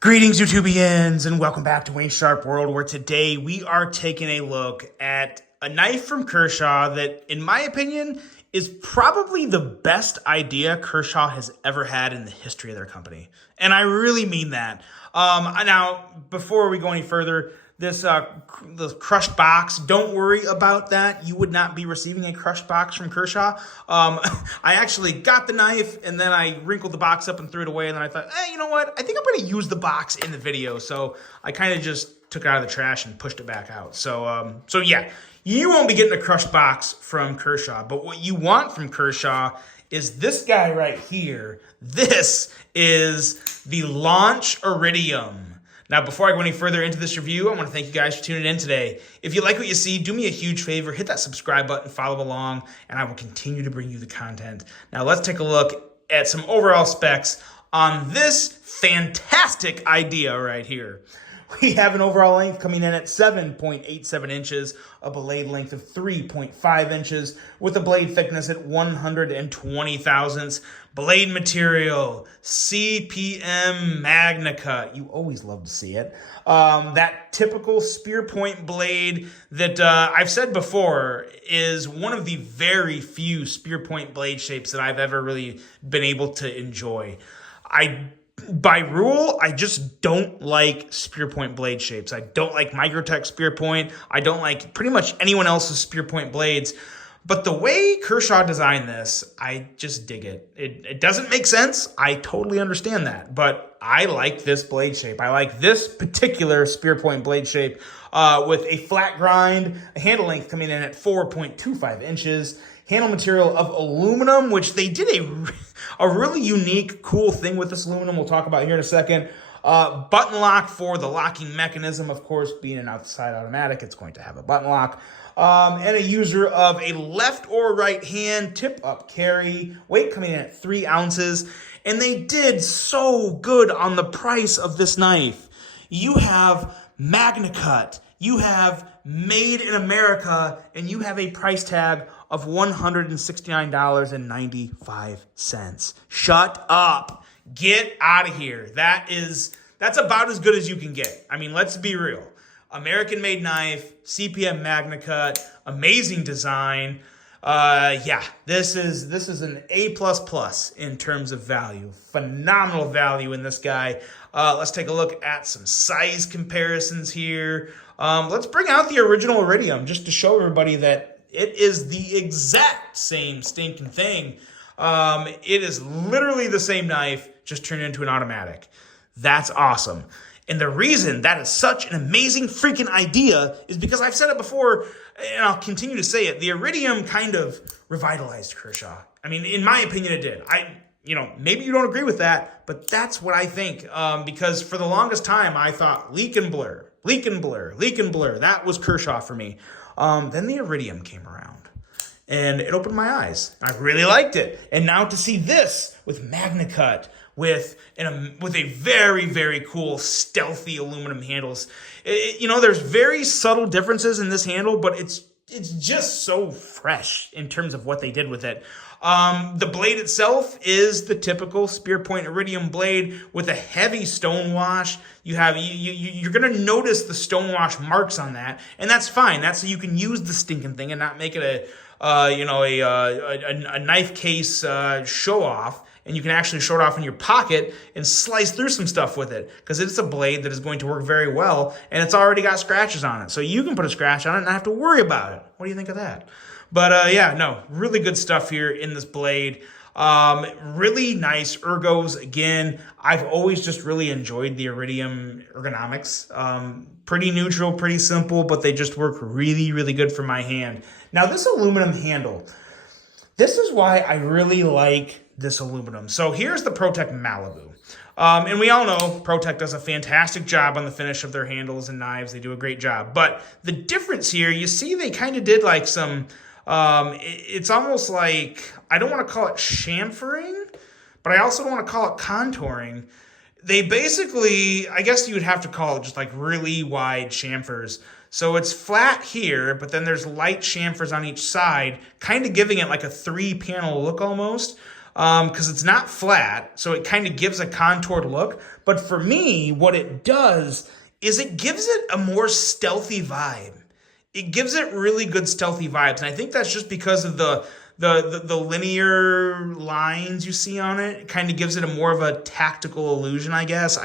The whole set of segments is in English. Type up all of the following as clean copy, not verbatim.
Greetings, YouTubians, and welcome back to Wayne Sharp World, where today we are taking a look at a knife from Kershaw that, in my opinion, is probably the best idea Kershaw has ever had in the history of their company. And I really mean that. Now, before we go any further, the crushed box, don't worry about that. You would not be receiving a crushed box from Kershaw. I actually got the knife and then I wrinkled the box up and threw it away. And then I thought, hey, you know what? I think I'm going to use the box in the video. So I kind of just took it out of the trash and pushed it back out. So yeah, you won't be getting a crushed box from Kershaw. But what you want from Kershaw is this guy right here. This is the Launch Iridium. Now, before I go any further into this review, I want to thank you guys for tuning in today. If you like what you see, do me a huge favor, hit that subscribe button, follow along, and I will continue to bring you the content. Now, let's take a look at some overall specs on this fantastic idea right here. We have an overall length coming in at 7.87 inches, a blade length of 3.5 inches, with a blade thickness at 120 thousandths. Blade material, CPM Magna Cut. You always love to see it. That typical spear point blade that I've said before is one of the very few spear point blade shapes that I've ever really been able to enjoy. By rule, I just don't like spear point blade shapes. I don't like Microtech spear point. I don't like pretty much anyone else's spear point blades. But the way Kershaw designed this, I just dig it. It doesn't make sense. I totally understand that. But I like this blade shape. I like this particular spear point blade shape with a flat grind, a handle length coming in at 4.25 inches, handle material of aluminum, which they did a really unique, cool thing with this aluminum we'll talk about here in a second. Button lock for the locking mechanism. Of course, being an outside automatic, it's going to have a button lock. And a user of a left or right hand tip-up carry. Weight coming in at 3 ounces. And they did so good on the price of this knife. You have Magna Cut. You have Made in America. And you have a price tag of $169.95. Shut up. Get out of here. That's about as good as you can get. I mean, let's be real. American-made knife, CPM Magna Cut, amazing design. Yeah, this is an A++ in terms of value. Phenomenal value in this guy. Let's take a look at some size comparisons here. Let's bring out the original Iridium just to show everybody that it is the exact same stinking thing. It is literally the same knife, just turned into an automatic. That's awesome. And the reason that is such an amazing freaking idea is because I've said it before, and I'll continue to say it. The Iridium kind of revitalized Kershaw. I mean, in my opinion, it did. Maybe you don't agree with that, but that's what I think. Because for the longest time, I thought leak and blur. That was Kershaw for me. Then the Iridium came around, and it opened my eyes. I really liked it. And now to see this with Magna Cut, with a very, very cool stealthy aluminum handles. There's very subtle differences in this handle, but it's just so fresh in terms of what they did with it. The blade itself is the typical spear point Iridium blade with a heavy stonewash. You're gonna notice the stonewash marks on that, and that's fine. That's so you can use the stinking thing and not make it a knife case show off. And you can actually show it off in your pocket and slice through some stuff with it because it's a blade that is going to work very well, and it's already got scratches on it. So you can put a scratch on it and not have to worry about it. What do you think of that? But yeah, no, really good stuff here in this blade. Really nice ergos. Again, I've always just really enjoyed the Iridium ergonomics. Pretty neutral, pretty simple, but they just work really, really good for my hand. Now, this aluminum handle, this is why I really like this aluminum. So here's the ProTech Malibu. And we all know ProTech does a fantastic job on the finish of their handles and knives. They do a great job. But the difference here, you see they kind of did like some, it's almost like, I don't want to call it chamfering, but I also don't want to call it contouring. They basically, I guess you would have to call it just like really wide chamfers. So it's flat here, but then there's light chamfers on each side, kind of giving it like a 3-panel look almost. because it's not flat, so it kind of gives a contoured look. But for me, what it does is it gives it a more stealthy vibe. It gives it really good stealthy vibes, and I think that's just because of the linear lines you see on it. It kind of gives it a more of a tactical illusion, I guess.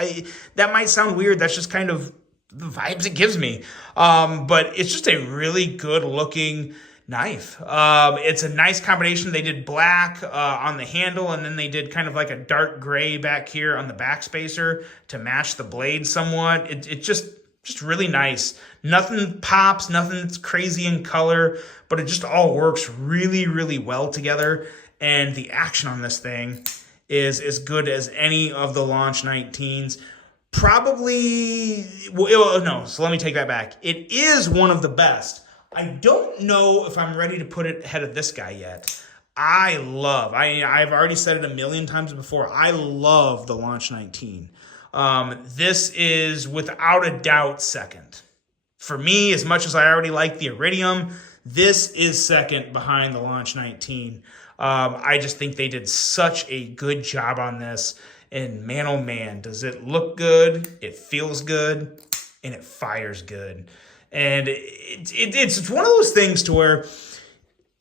That might sound weird. That's just kind of the vibes it gives me. But it's just a really good looking knife. It's a nice combination. They did black on the handle, and then they did kind of like a dark gray back here on the back spacer to match the blade somewhat. It just really nice. Nothing pops, nothing that's crazy in color, but it just all works really, really well together. And the action on this thing is as good as any of the Launch 19s. Probably, well, no, so let me take that back. It is one of the best. I don't know if I'm ready to put it ahead of this guy yet. I've already said it a million times before, I love the Launch 19. This is without a doubt second. For me, as much as I already like the Iridium, this is second behind the Launch 19. I just think they did such a good job on this. And man, oh man, does it look good, it feels good, and it fires good. And it's one of those things to where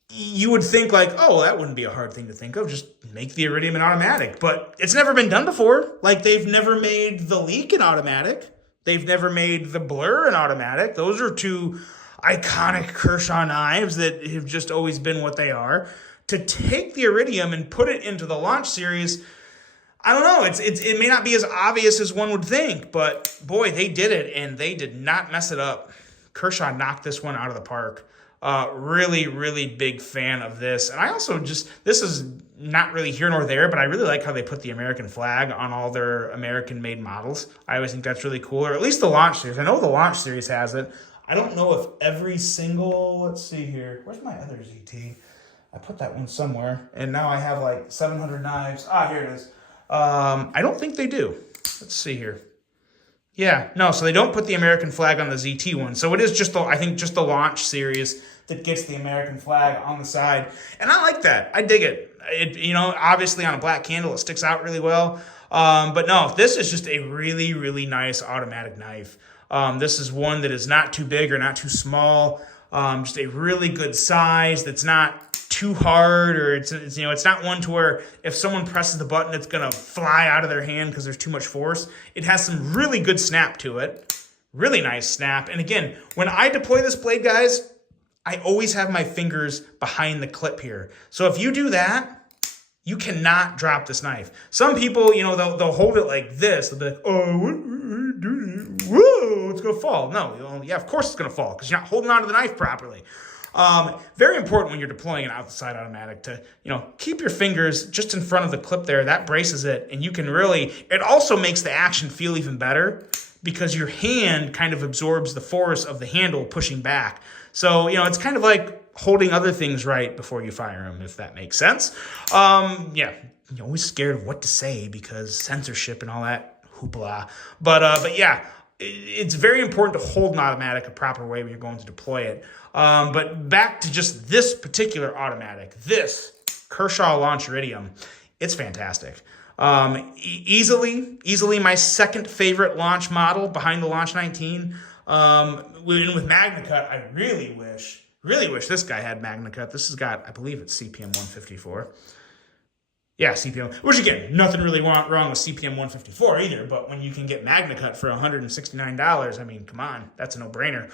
you would think like, oh, that wouldn't be a hard thing to think of. Just make the Iridium an automatic. But it's never been done before. Like, they've never made the Leak an automatic. They've never made the Blur an automatic. Those are two iconic Kershaw knives that have just always been what they are. To take the Iridium and put it into the Launch series, I don't know. It may not be as obvious as one would think, but boy, they did it, and they did not mess it up. Kershaw knocked this one out of the park. Really, really big fan of this. And I also this is not really here nor there, but I really like how they put the American flag on all their American-made models. I always think that's really cool, or at least the Launch series. I know the Launch series has it. I don't know if every single, let's see here. Where's my other ZT? I put that one somewhere, and now I have like 700 knives. Here it is. I don't think they do. Let's see here. Yeah, no, so they don't put the American flag on the ZT one. So it is just the Launch series that gets the American flag on the side. And I like that. I dig it. Obviously on a black candle, it sticks out really well. But no, this is just a really, really nice automatic knife. This is one that is not too big or not too small. Just a really good size that's not too hard, or it's not one to where if someone presses the button, it's gonna fly out of their hand because there's too much force. It has some really good snap to it. Really nice snap. And again, when I deploy this blade, guys, I always have my fingers behind the clip here. So if you do that, you cannot drop this knife. Some people, they'll hold it like this. They'll be like, oh, what are you doing? Whoa, it's gonna fall. No, yeah, of course it's gonna fall because you're not holding onto the knife properly. Very important when you're deploying an outside automatic to, keep your fingers just in front of the clip there. That braces it, and you can it also makes the action feel even better because your hand kind of absorbs the force of the handle pushing back. So, it's kind of like holding other things right before you fire them, if that makes sense. Yeah, you're always scared of what to say because censorship and all that hoopla. But yeah, it's very important to hold an automatic a proper way when you're going to deploy it. But back to just this particular automatic, this Kershaw Launch Iridium, it's fantastic. Easily my second favorite Launch model behind the Launch 19. With MagnaCut, I really wish this guy had MagnaCut. This has got, I believe it's CPM 154. Yeah, CPM, which again, nothing really wrong with CPM 154 either, but when you can get MagnaCut for $169, I mean, come on, that's a no-brainer.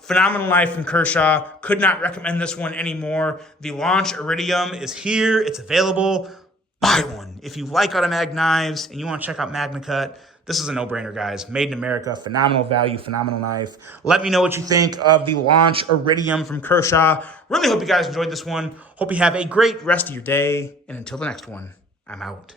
Phenomenal knife from Kershaw. Could not recommend this one anymore. The Launch Iridium is here. It's available. Buy one. If you like automatic knives and you want to check out MagnaCut, this is a no-brainer, guys. Made in America, phenomenal value, phenomenal knife. Let me know what you think of the Launch Iridium from Kershaw. Really hope you guys enjoyed this one. Hope you have a great rest of your day. And until the next one, I'm out.